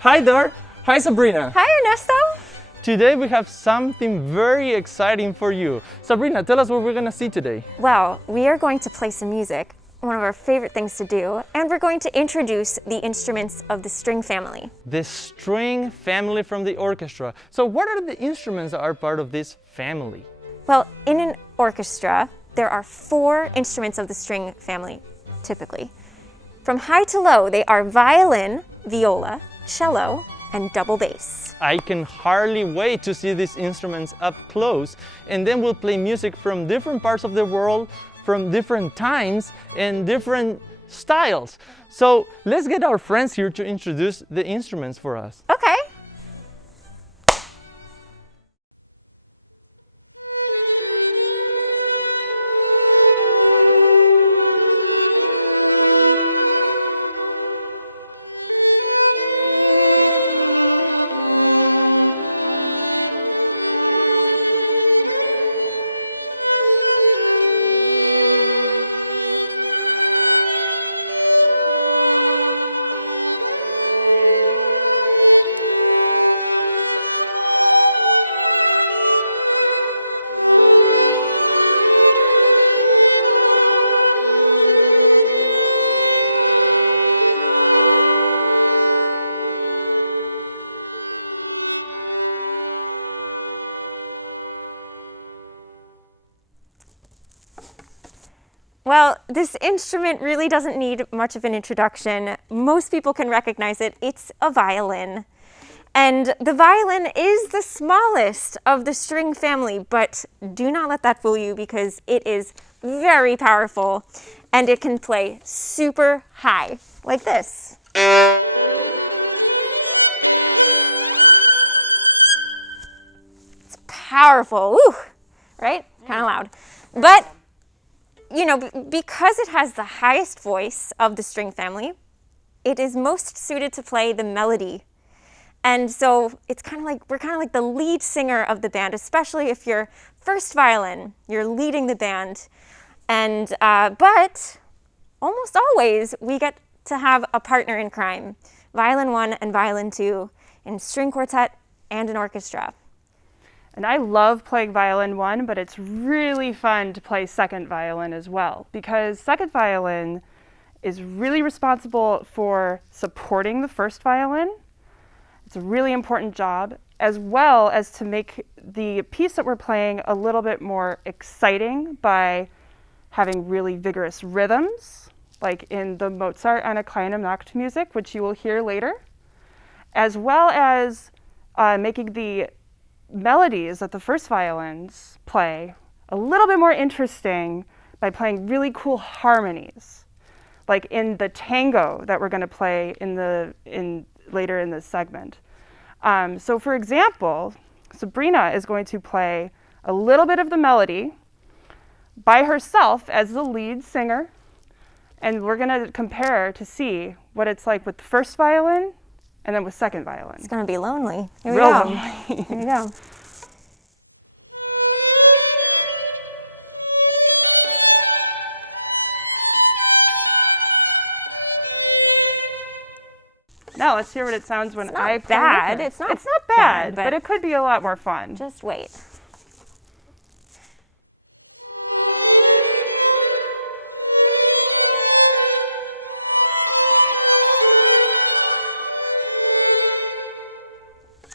Hi there. Hi Sabrina. Hi Ernesto. Today we have something very exciting for you. Sabrina, tell us what we're going to see today. Well, we are going to play some music, one of our favorite things to do, and we're going to introduce the instruments of the string family. The string family from the orchestra. So what are the instruments that are part of this family? Well, in an orchestra, there are 4 instruments of the string family, typically. From high to low, they are violin, viola, cello, and double bass. I can hardly wait to see these instruments up close, and then we'll play music from different parts of the world, from different times and different styles. So let's get our friends here to introduce the instruments for us. Okay. Well, this instrument really doesn't need much of an introduction. Most people can recognize it. It's a violin. And the violin is the smallest of the string family, but do not let that fool you because it is very powerful and it can play super high, like this. It's powerful, woo, right? Kind of loud. But you know, because it has the highest voice of the string family, it is most suited to play the melody. And so it's kind of like, we're kind of like the lead singer of the band, especially if you're first violin, you're leading the band. And, but almost always we get to have a partner in crime, violin 1 and violin 2 in string quartet and an orchestra. And I love playing violin 1, but it's really fun to play second violin as well, because second violin is really responsible for supporting the first violin. It's a really important job, as well as to make the piece that we're playing a little bit more exciting by having really vigorous rhythms, like in the Mozart Eine kleine Nacht music, which you will hear later, as well as making the melodies that the first violins play a little bit more interesting by playing really cool harmonies, like in the tango that we're going to play later in this segment. So for example, Sabrina is going to play a little bit of the melody by herself as the lead singer, and we're going to compare to see what it's like with the first violin and then with second violin. It's going to be lonely. Here we Real go. lonely. Here we go. Now let's hear what it sounds when I play. Bad. It's not bad, but it could be a lot more fun. Just wait.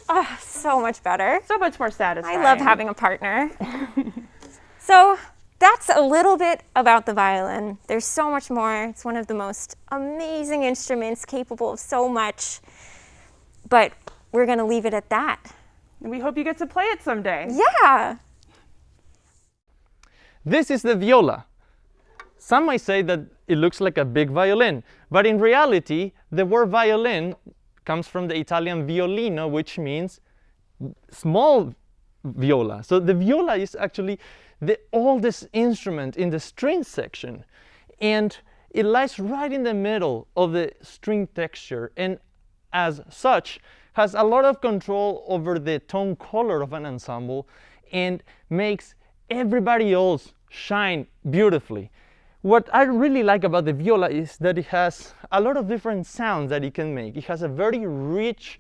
Oh, so much better. So much more satisfying. I love having a partner. So that's a little bit about the violin. There's so much more. It's one of the most amazing instruments, capable of so much. But we're going to leave it at that. And we hope you get to play it someday. Yeah. This is the viola. Some might say that it looks like a big violin, but in reality, the word violin comes from the Italian violino, which means small viola. So the viola is actually the oldest instrument in the string section, and it lies right in the middle of the string texture, and as such has a lot of control over the tone color of an ensemble and makes everybody else shine beautifully. What I really like about the viola is that it has a lot of different sounds that it can make. It has a very rich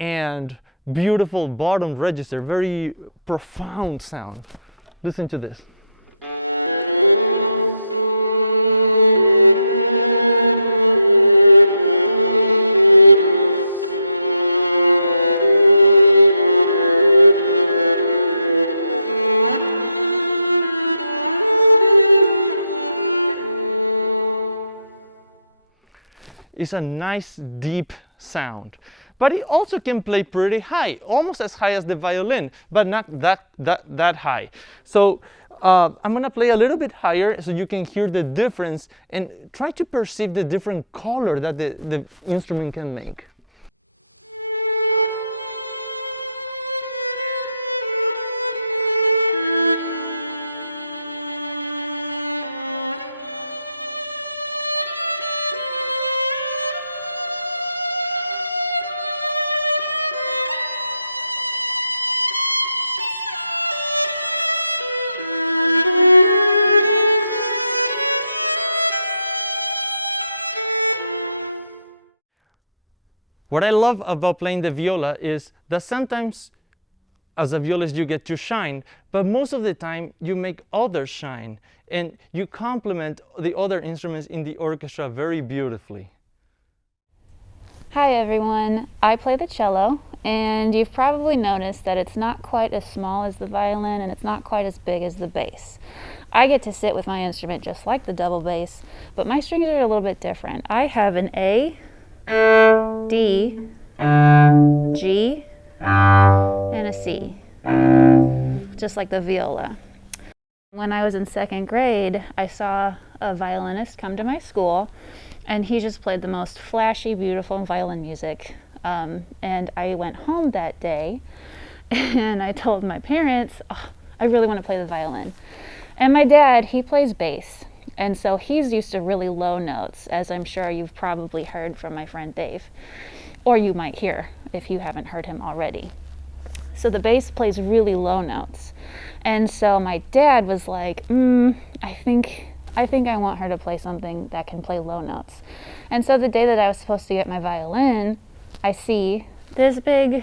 and beautiful bottom register, very profound sound. Listen to this. It's a nice deep sound, but it also can play pretty high, almost as high as the violin, but not that high. So I'm gonna play a little bit higher so you can hear the difference and try to perceive the different color that the instrument can make. What I love about playing the viola is that sometimes as a violist you get to shine, but most of the time you make others shine and you complement the other instruments in the orchestra very beautifully. Hi everyone, I play the cello, and you've probably noticed that it's not quite as small as the violin and it's not quite as big as the bass. I get to sit with my instrument just like the double bass, but my strings are a little bit different. I have an A, D, G, and a C, just like the viola. When I was in second grade, I saw a violinist come to my school, and he just played the most flashy, beautiful violin music. And I went home that day, and I told my parents, oh, I really want to play the violin. And my dad, he plays bass. And so he's used to really low notes, as I'm sure you've probably heard from my friend Dave, or you might hear if you haven't heard him already. So the bass plays really low notes. And so my dad was like, I think I want her to play something that can play low notes. And so the day that I was supposed to get my violin, I see this big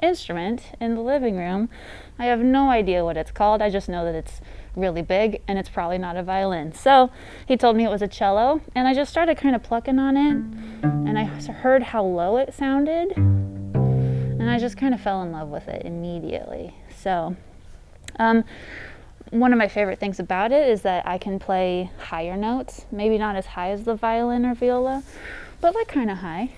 instrument in the living room. I have no idea what it's called. I just know that it's really big and it's probably not a violin. So he told me it was a cello, and I just started kind of plucking on it, and I heard how low it sounded, and I just kind of fell in love with it immediately. So one of my favorite things about it is that I can play higher notes, maybe not as high as the violin or viola, but like kind of high.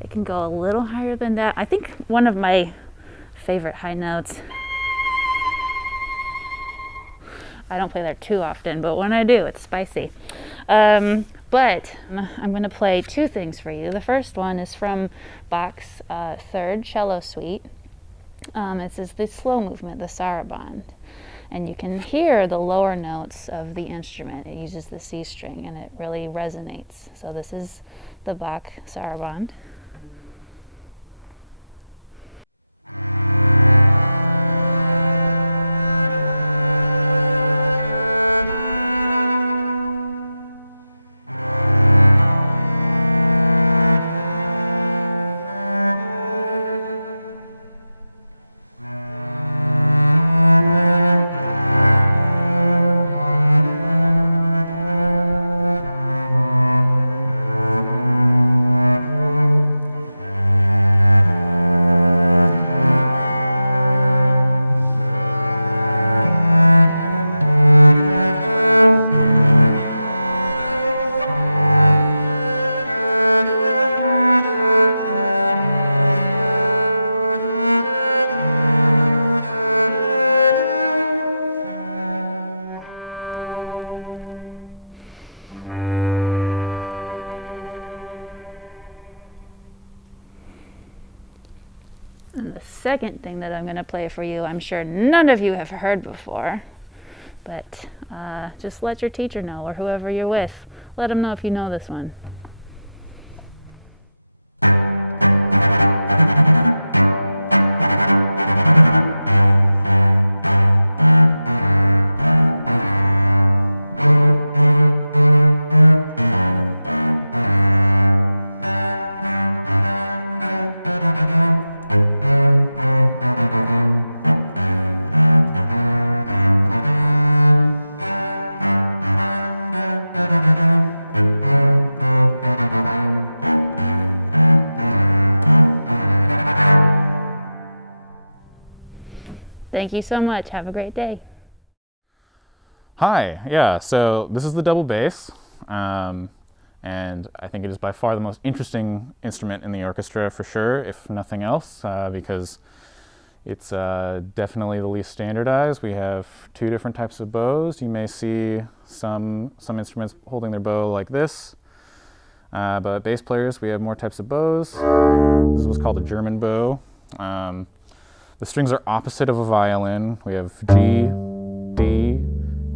It can go a little higher than that. I think one of my favorite high notes, I don't play there too often, but when I do, it's spicy. But I'm going to play two things for you. The first one is from Bach's Third Cello Suite. It is the slow movement, the saraband. And you can hear the lower notes of the instrument. It uses the C string, and it really resonates. So this is the Bach saraband. And the second thing that I'm going to play for you, I'm sure none of you have heard before, But just let your teacher know, or whoever you're with. Let them know if you know this one. Thank you so much. Have a great day. Hi, yeah, so this is the double bass, and I think it is by far the most interesting instrument in the orchestra for sure, if nothing else, because it's definitely the least standardized. We have two different types of bows. You may see some instruments holding their bow like this, but bass players, we have more types of bows. This is what's called a German bow. The strings are opposite of a violin. We have G, D,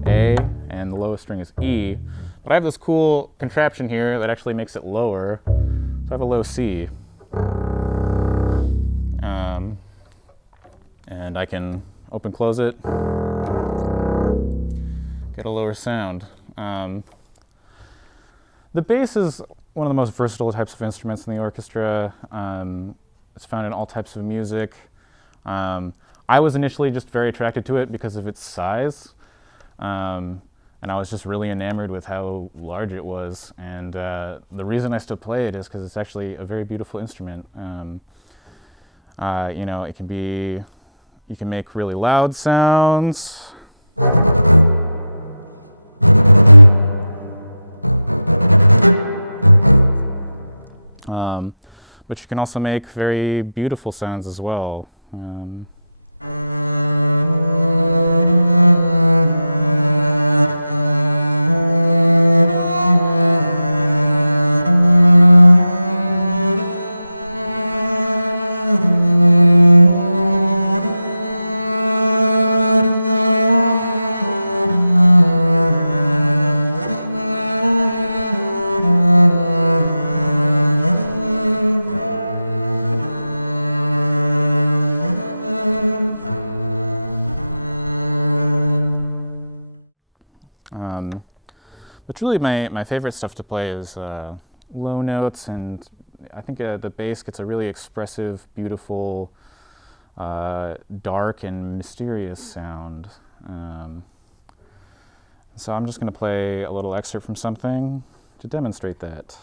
A, and the lowest string is E. But I have this cool contraption here that actually makes it lower. So I have a low C. And I can open, close it, get a lower sound. The bass is one of the most versatile types of instruments in the orchestra. It's found in all types of music. I was initially just very attracted to it because of its size, and I was just really enamored with how large it was. And the reason I still play it is because it's actually a very beautiful instrument. You know, it can be, you can make really loud sounds. But you can also make very beautiful sounds as well. But really my favorite stuff to play is low notes, and I think the bass gets a really expressive, beautiful, dark and mysterious sound. So I'm just going to play a little excerpt from something to demonstrate that.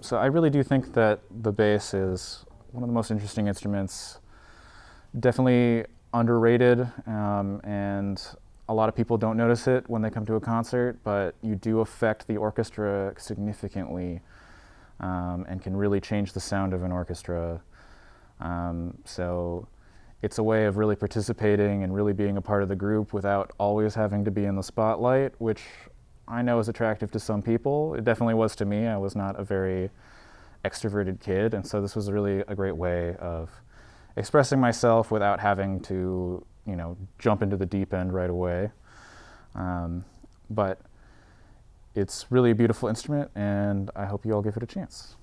So I really do think that the bass is one of the most interesting instruments, definitely underrated, and a lot of people don't notice it when they come to a concert, but you do affect the orchestra significantly, and can really change the sound of an orchestra. So it's a way of really participating and really being a part of the group without always having to be in the spotlight, which I know is attractive to some people. It definitely was to me. I was not a very extroverted kid, and so this was really a great way of expressing myself without having to, you know, jump into the deep end right away. But it's really a beautiful instrument, and I hope you all give it a chance.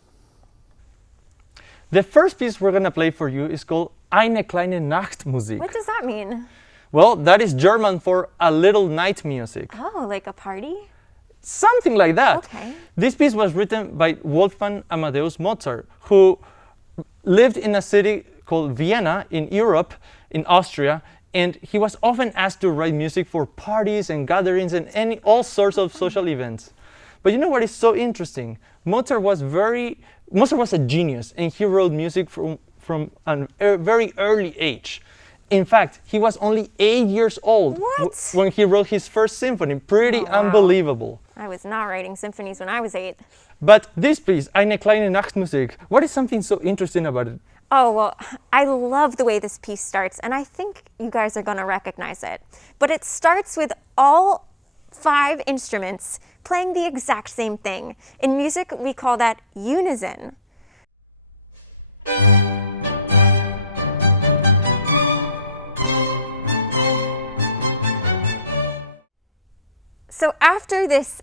The first piece we're going to play for you is called Eine kleine Nachtmusik. What does that mean? Well, that is German for a little night music. Oh, like a party? Something like that. Okay. This piece was written by Wolfgang Amadeus Mozart, who lived in a city called Vienna in Europe, in Austria, and he was often asked to write music for parties and gatherings and all sorts of social events. But you know what is so interesting? Mozart was a genius, and he wrote music from a very early age. In fact, he was only 8 years old when he wrote his first symphony. Pretty unbelievable. I was not writing symphonies when I was 8. But this piece, Eine kleine Nachtmusik, what is something so interesting about it? Oh, well, I love the way this piece starts, and I think you guys are going to recognize it. But it starts with all 5 instruments playing the exact same thing. In music, we call that unison. So after this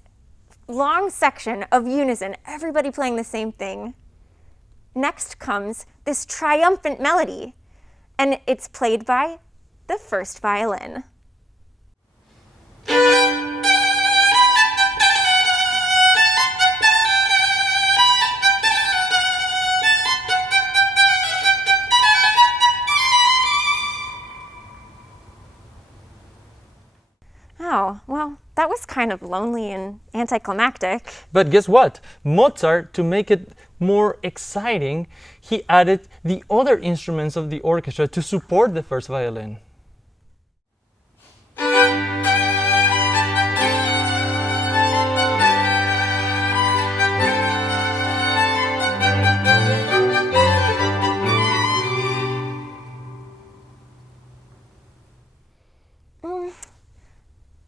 long section of unison, everybody playing the same thing, next comes this triumphant melody, and it's played by the first violin. Oh, well, that was kind of lonely and anticlimactic. But guess what? Mozart, to make it more exciting, he added the other instruments of the orchestra to support the first violin.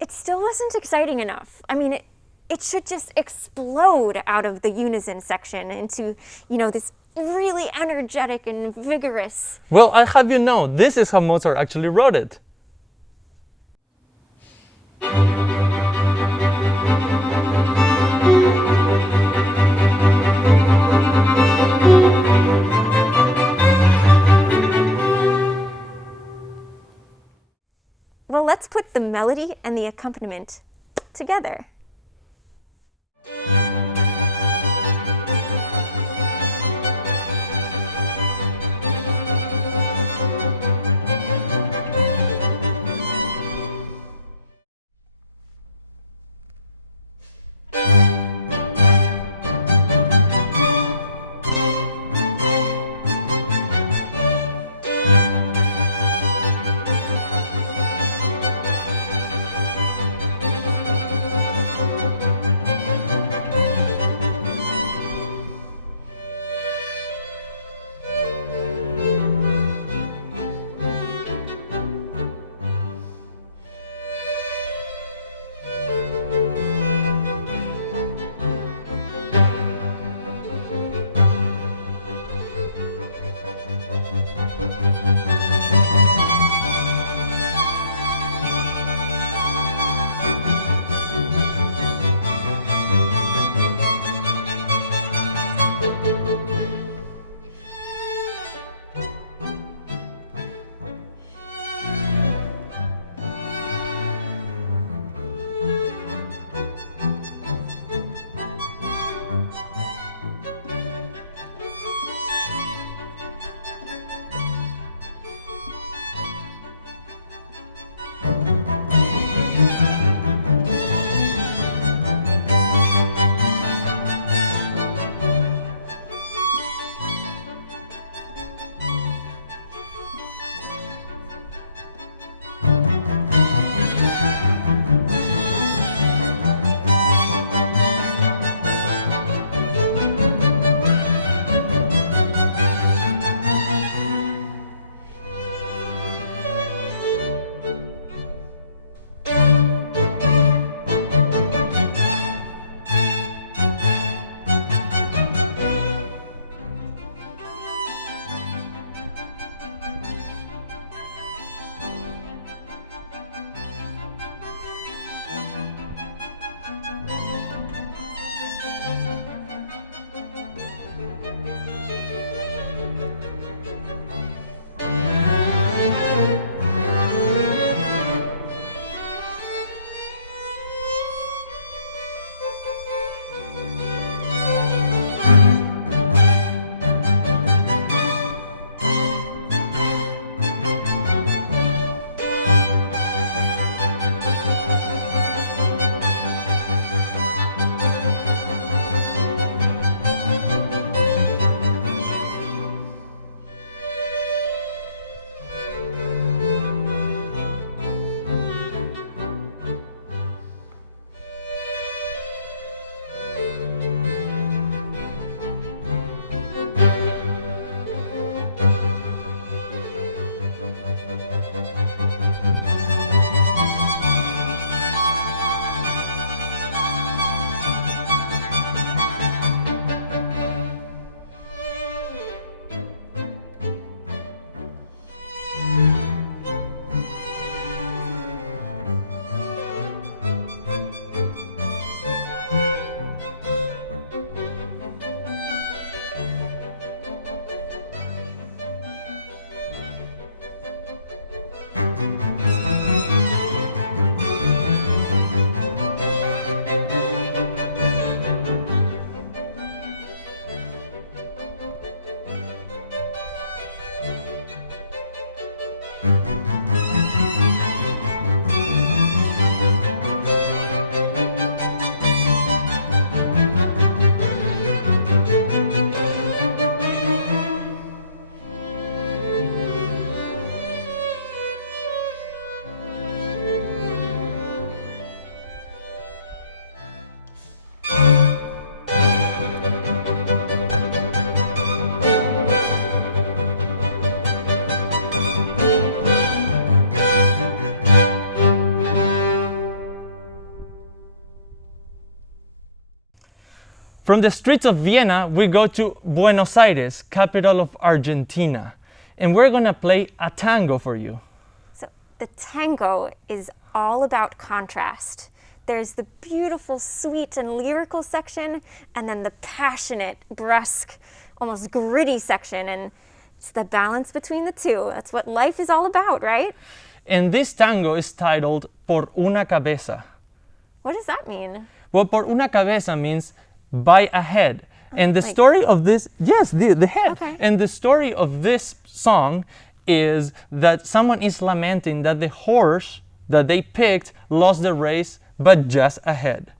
It still wasn't exciting enough. I mean, it should just explode out of the unison section into, this really energetic and vigorous. Well, I'll have you know, this is how Mozart actually wrote it. Well, let's put the melody and the accompaniment together. From the streets of Vienna, we go to Buenos Aires, capital of Argentina. And we're gonna play a tango for you. So the tango is all about contrast. There's the beautiful, sweet, and lyrical section, and then the passionate, brusque, almost gritty section. And it's the balance between the two. That's what life is all about, right? And this tango is titled Por una cabeza. What does that mean? Well, por una cabeza means by a head. And the like- story of this, yes, the head. Okay. And the story of this song is that someone is lamenting that the horse that they picked lost the race, but just a head.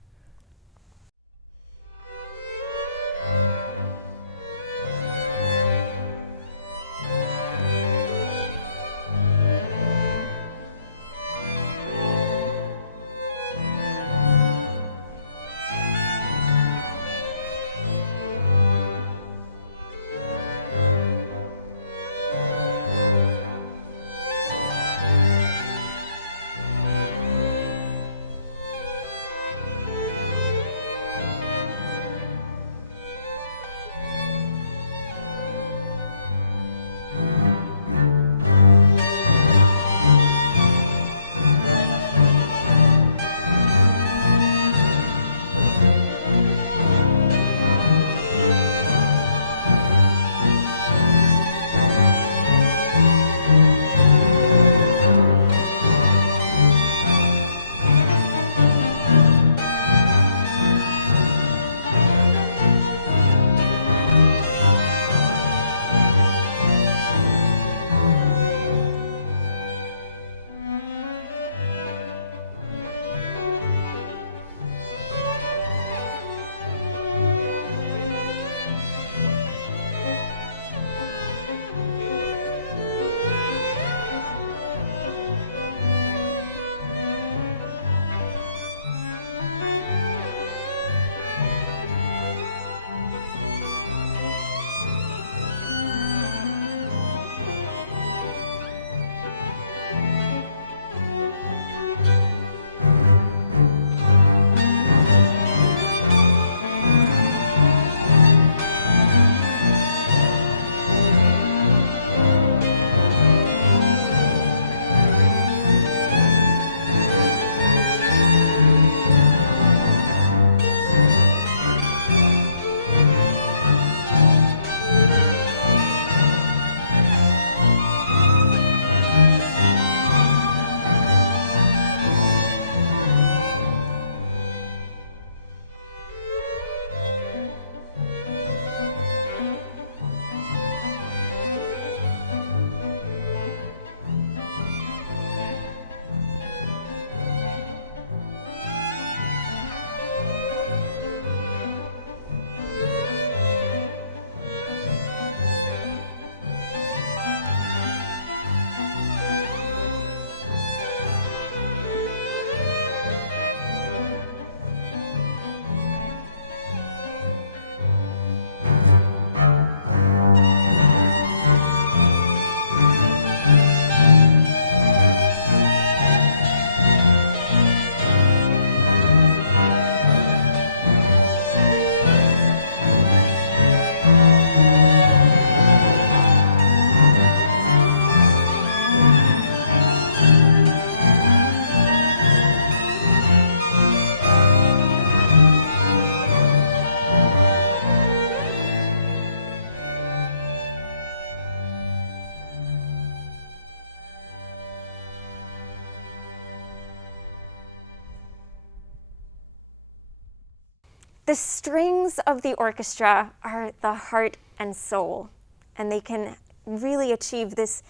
The strings of the orchestra are the heart and soul, and they can really achieve this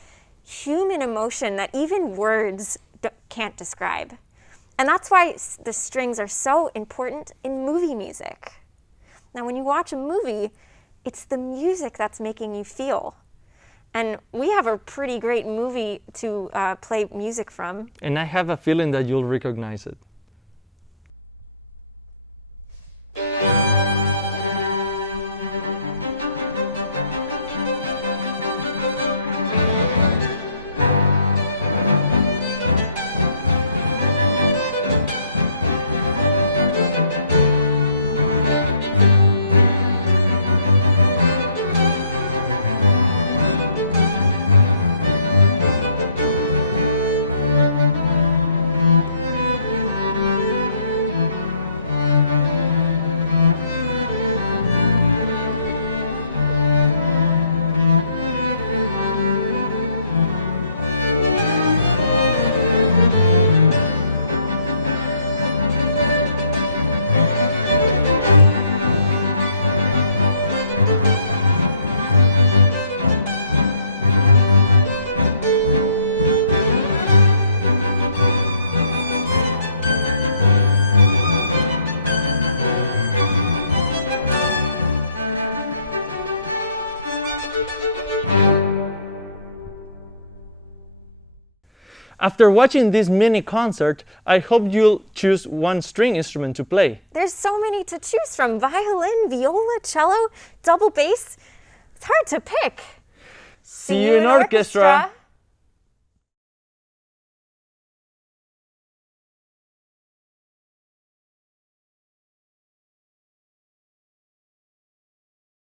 human emotion that even words can't describe. And that's why the strings are so important in movie music. Now, when you watch a movie, it's the music that's making you feel. And we have a pretty great movie to play music from. And I have a feeling that you'll recognize it. After watching this mini concert, I hope you'll choose one string instrument to play. There's so many to choose from: violin, viola, cello, double bass. It's hard to pick. See you in orchestra!